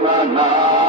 Nirvana.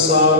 Sarah.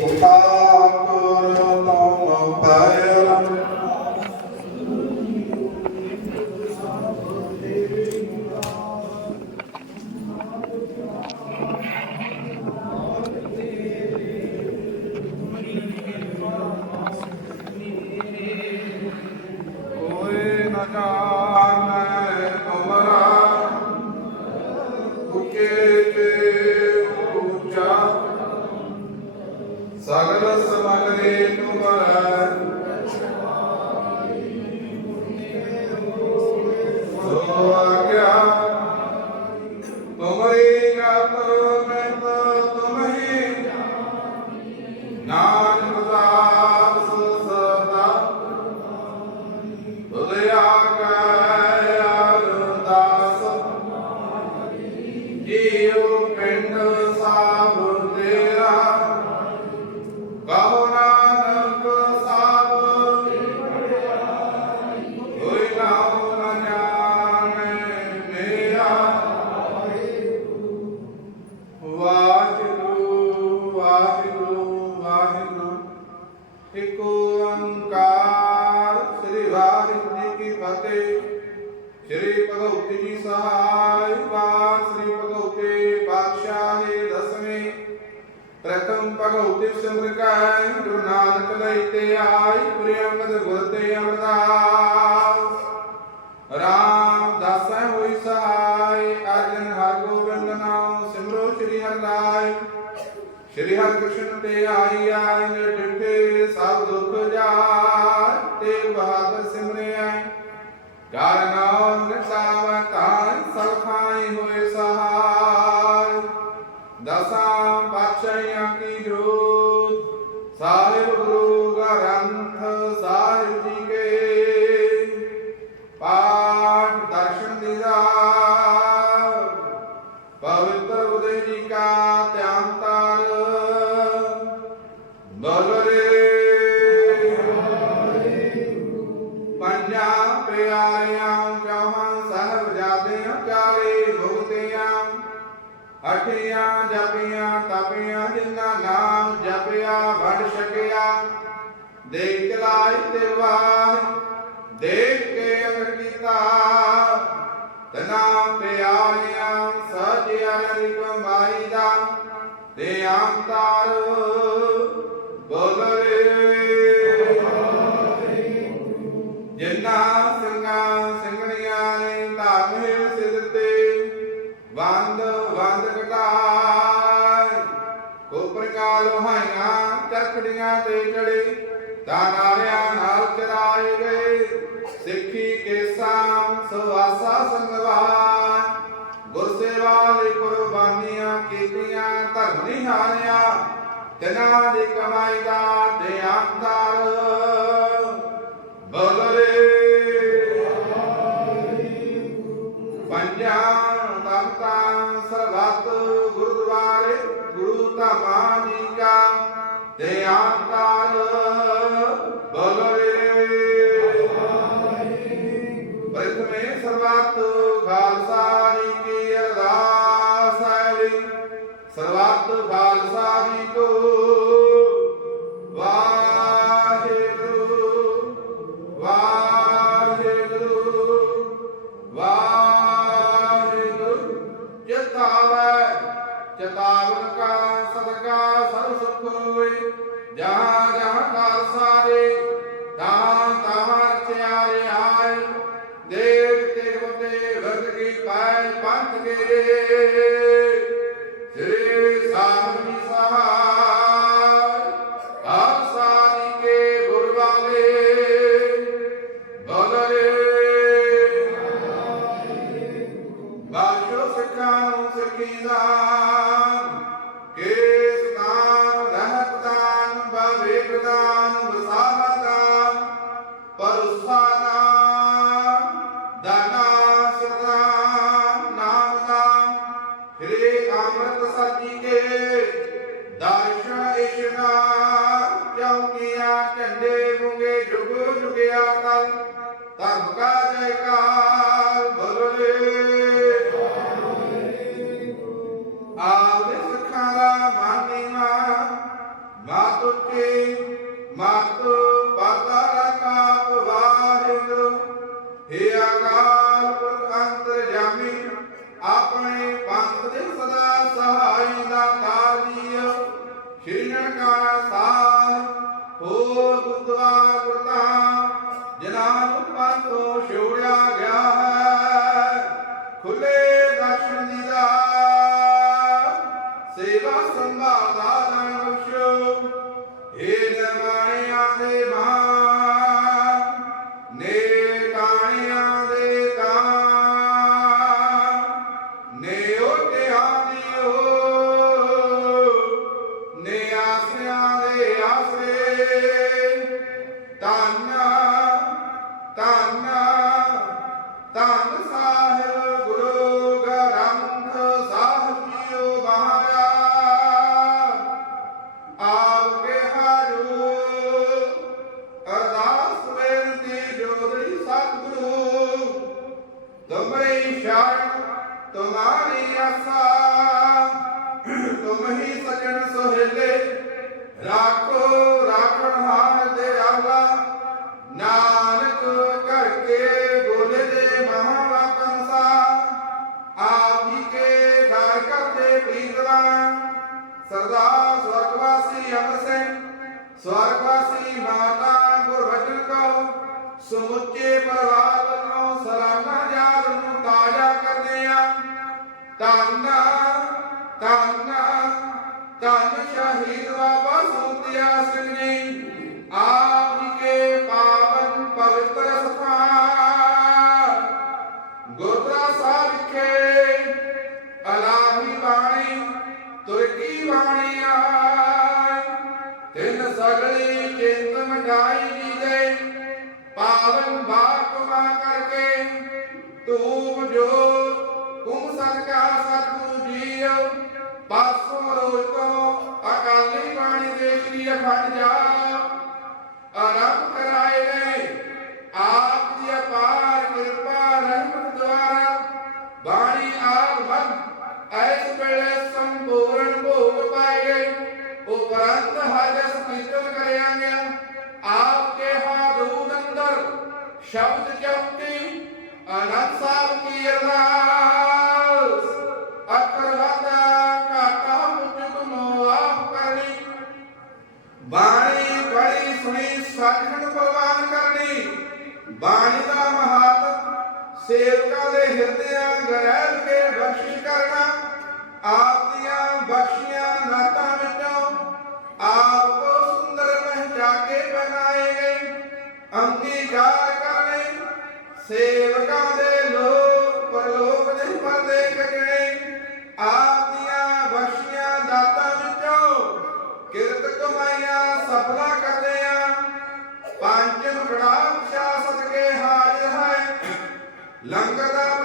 Của. you, and long, it's long. ਅੰਮ੍ਰਿਤ ਸਤਿ ਕੇ ਦਰਸ਼ ਇਸ਼ਨਾ Maria. ਸਵਰਗਵਾਸੀ ਮਾਤਾ Gurvachan Q ਸਮੁੱਚੇ ਪਰਿਵਾਰ ਵੱਲੋਂ ਸਲਾਨਾ ਯਾਦ ਨੂੰ ਤਾਜ਼ਾ ਕਰਦੇ ਆ ਧੰਨ ਰੂਪ ਸਤਿਗੁਰੂ ਜੀ ਪਾਸੋਂ ਤੋਂ ਅਕਾਲੀ ਬਾਣੀ ਦੇ ਜਾ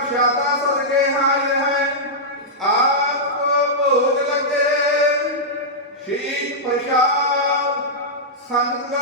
ਬਖਸ਼ਾਤਾ ਸਦਕੇ ਹਾਜ਼ਰ ਹੈ। ਆਪ ਲੱਗੇ। ਸ਼ੀਖ ਪਸ਼ਾਬ ਸੰਤ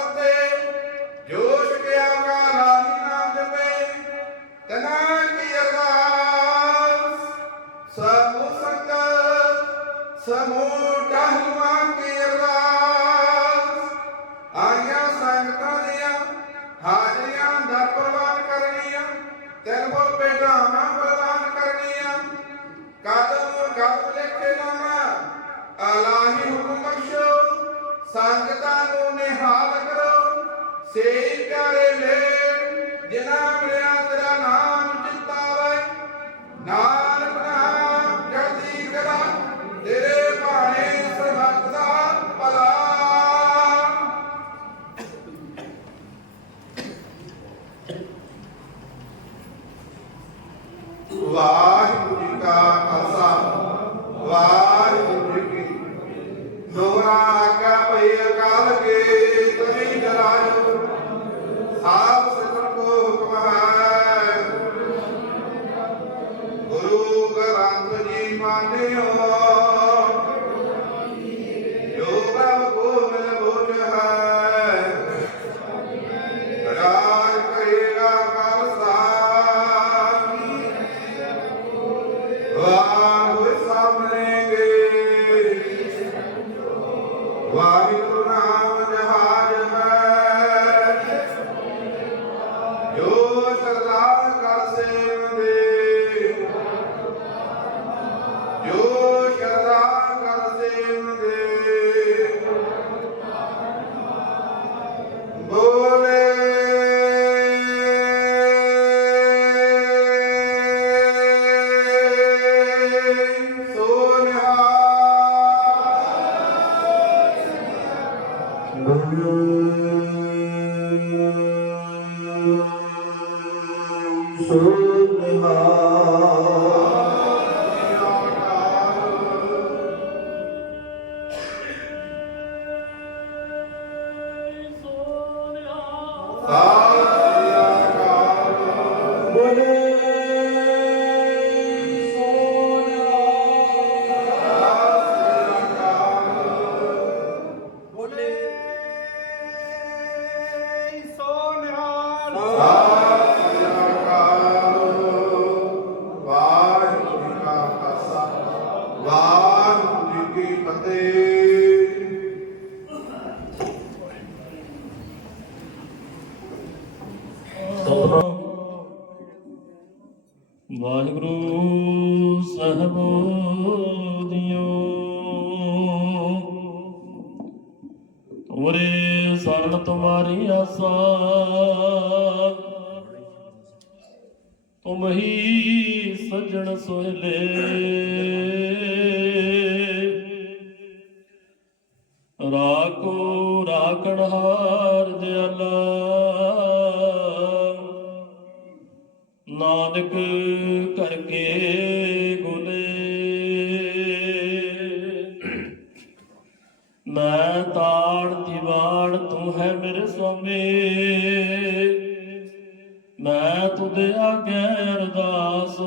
ਲਾਗੇ ਅਰਦਾਸ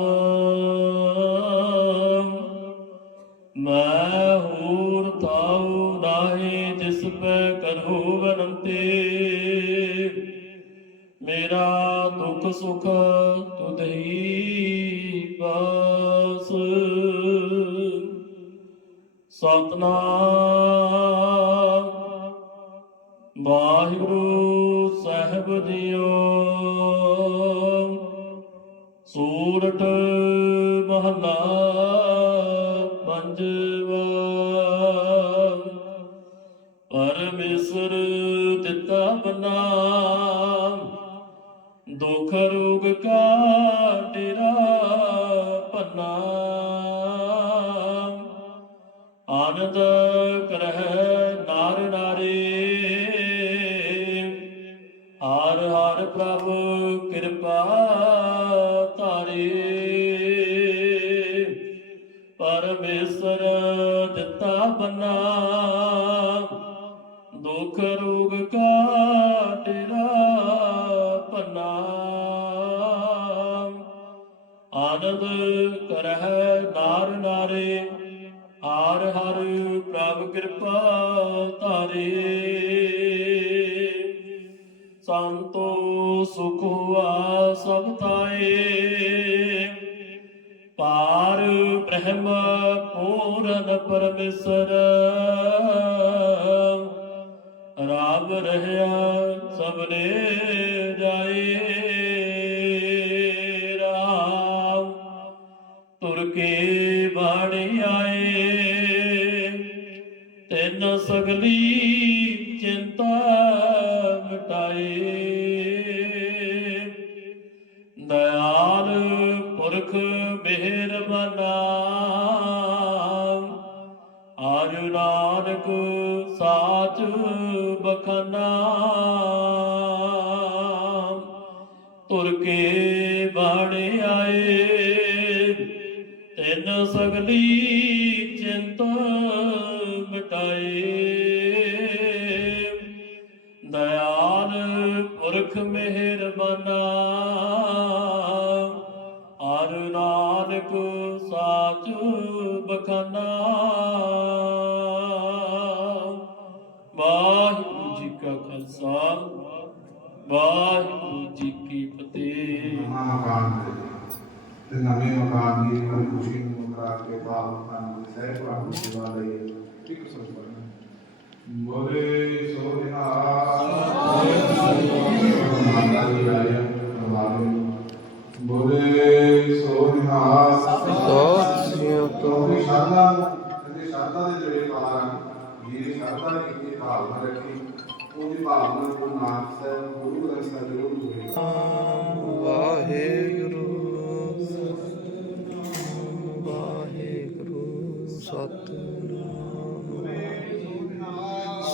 ਮੈਂ ਹੂਰ ਤਾਉ ਨਾਹੀ, ਜਿਸ ਪੈ ਕਰਹੁ ਬਨੰਤੇ ਮੇਰਾ ਦੁੱਖ ਸੁਖ ਤੁਧ ਹੀ ਬਾਸ ਸਤਨਾਮ ਵਾਹਿਗੁਰੂ ਸਾਹਿਬ ਜੀਓ। ਸੂਰਠ ਮਹਲਾ ਪੰਜਵਾ। ਪਰਮੇਸ਼ਰ ਦਿੱਤਾ ਬਨਾ ਦੁਖ ਰੋਗ ਕਾ ਤੇਰਾ ਪਨਾ ਆਨੰਦ ਕਰਹਿ ਨਾਰ ਨਾਰੇ, ਹਰ ਹਰ ਪ੍ਰਭ ਕਿਰਪਾ ਪਰਮੇਸ਼ਰ ਰਾਮ ਰਹਿਆ ਸਭਨੇ ਜਾਏ ਰਾਮ ਤੁਰ ਕੇ ਬਾਣੀ ਆਏ। ਤਿੰਨ ਸਗਲੀ ਚਿੰਤਾ ਮਿਟਾਏ ਦਇਆਲ ਪੁਰਖ ਮਿਹਰਬਾਨਾ ਬਖਨਾ ਤੁਰ ਕੇ ਬਾਣੇ ਆਏ। ਤਿੰਨ ਸਗਲੀ ਨਵੇਂ ਮਕਾਨ ਦੀ ਕੋਈ ਖੁਸ਼ੀ ਨੂੰ ਕਰਾ ਕੇ ਬਾਲ ਮਕਾਨ ਦੇ ਸਹਿਬ ਆਪ ਦੀ ਸੇਵਾ ਲਈ ਇੱਕ ਸੋਚ ਪੜਨਾ ਬੋਲੇ ਸੋ ਨਿਹਾਲ ਮਾਤਾ ਜੀ ਆਇਆ ਨਵਾਲੇ ਬੋਲੇ ਸੋ ਨਿਹਾਲ ਸਤਿ ਕੋਈ ਸ਼ਰਧਾ ਤੇ ਸ਼ਰਧਾ ਦੇ ਜਿਹੜੇ ਪਾਰ ਵੀਰੇ ਸ਼ਰਧਾ ਕੀਤੀ ਭਾਵਨਾ ਰੱਖੀ ਉਹਦੀ ਭਾਵਨਾ ਨੂੰ ਨਾਨਕ ਸਾਹਿਬ ਗੁਰੂ ਗ੍ਰੰਥ ਸਾਹਿਬ ਜ਼ਰੂਰ ਹੋਵੇ ਵਾਹਿਗੁਰੂ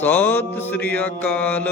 ਸਤਿ ਸ੍ਰੀ ਅਕਾਲ।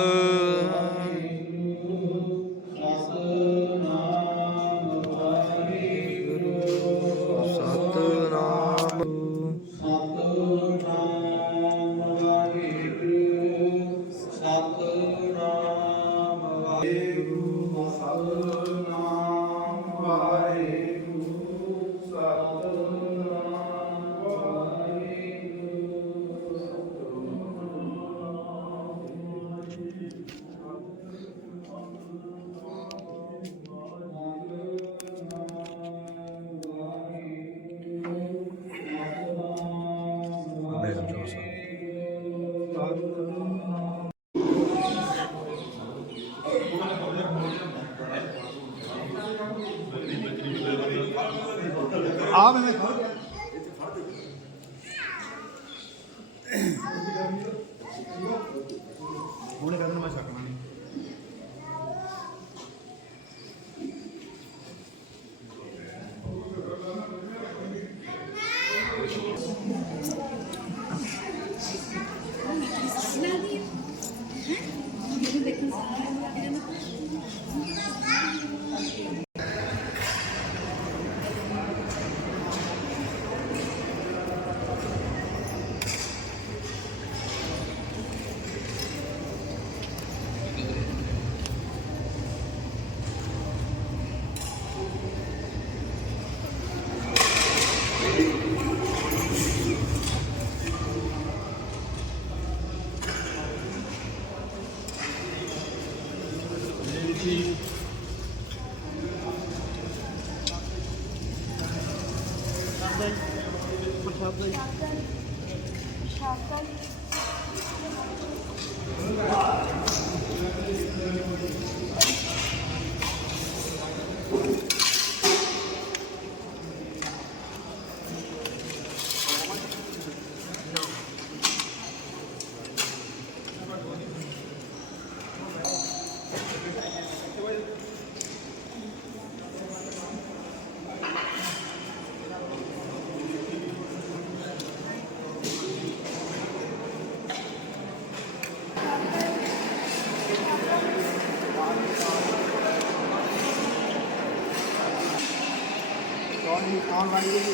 ಮಾಡಿದ್ದೀನಿ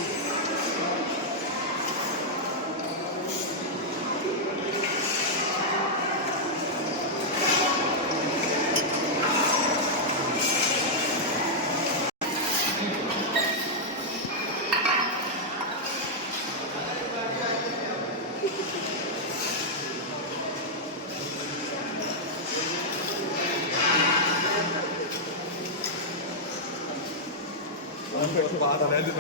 ਕੇ ਮੇਰੀ